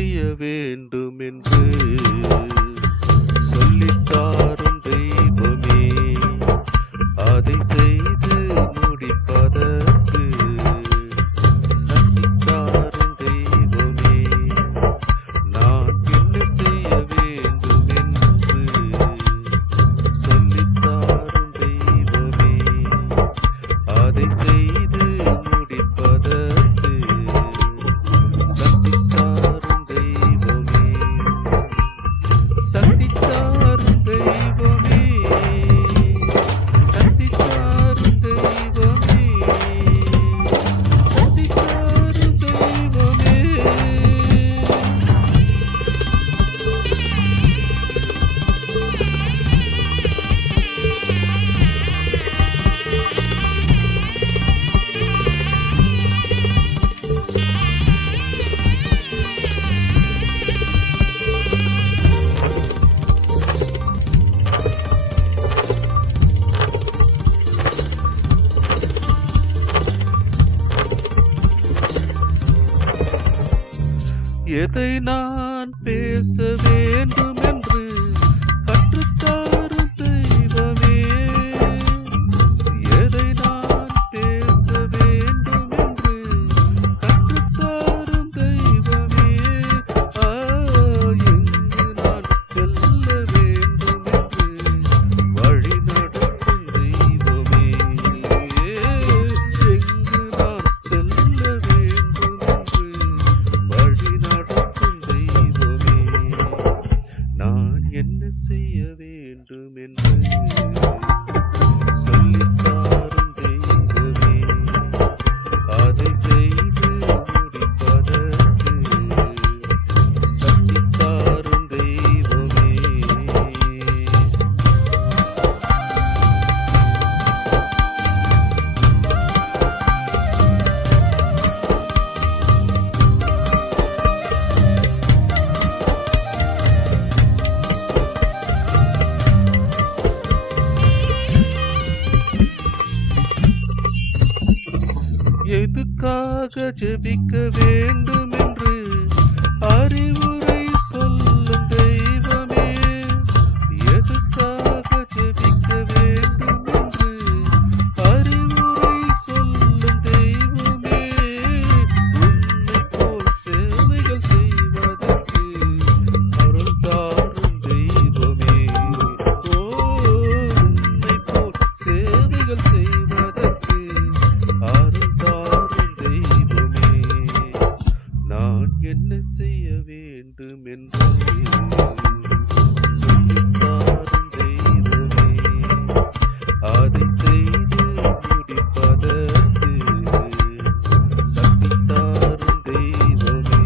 செய்ய வேண்டும் என்று சொல்லித்தாரும் தெய்வமே, அதை செய்து முடிப்பதற்கு சக்தித்தாரும் தெய்வமே, நான் என்ன செய்ய வேண்டும் என்று சொல்லித்தாரும் தெய்வமே, அதை செய்து முடிப்பதற்கு சக்தித்தாரும் தெய்வமே, சக்தித்தாரும் தெய்வமே, சக்தித்தாரும் தெய்வமே, சக்தித்தாரும் தெய்வமே. எதை நான் பேச வேண்டும் என்று கற்றுத்தாரும் தெய்வமே, எதை நான் பேச வேண்டும் என்று கற்றுத்தாரும் தெய்வமே, எங்கு நான் செல்ல வேண்டும் என்று வழி நடத்தும் தெய்வமே, எங்கு நான் செல்ல வேண்டும் என்று வழி நடத்தும் தெய்வமே, நான் என்ன செய்ய வேண்டும் என்று சொல்லித்தாரும் தெய்வமே, அதை செய்து முடிப்பதற்கு சக்தித்தாரும் தெய்வமே. எதுக்காக ஜெபிக்க வேண்டும் என்று அறிவுரை சொல்லும் தெய்வமே, எதுக்காக ஜெபிக்க வேண்டும் என்று அறிவுரை சொல்லும் தெய்வமே, உன்னை போல் சேவைகள் செய்வதற்கு அருள் தாரும் தெய்வமே, உன்னை போல் சேவைகள் செய்வதற்கு அருள் தாரும் தெய்வமே, நான் என்ன செய்ய வேண்டும் என்று சொல்லித்தாரும் தெய்வமே, அதை செய்து முடிப்பதற்கு சக்தித்தாரும் தெய்வமே.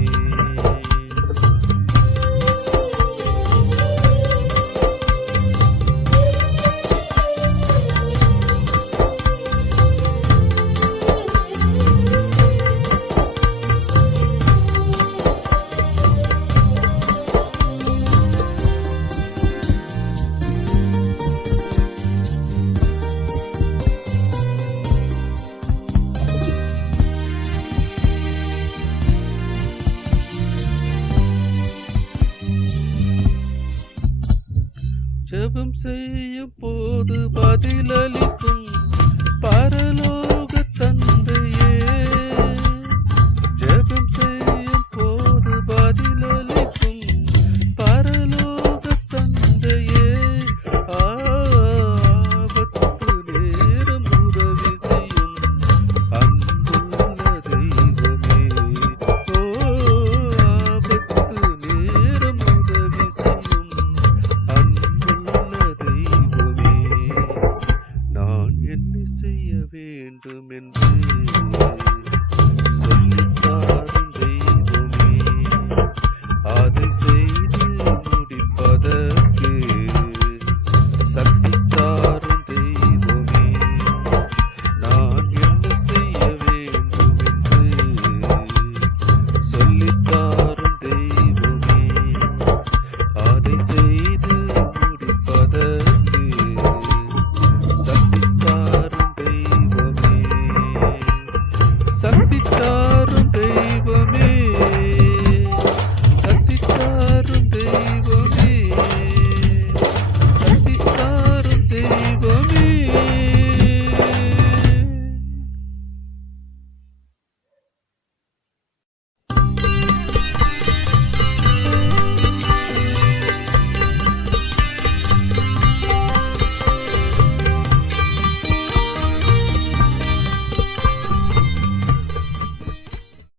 ஜெபம் செய்யும் போது பதிலளிக்கும் பரலோக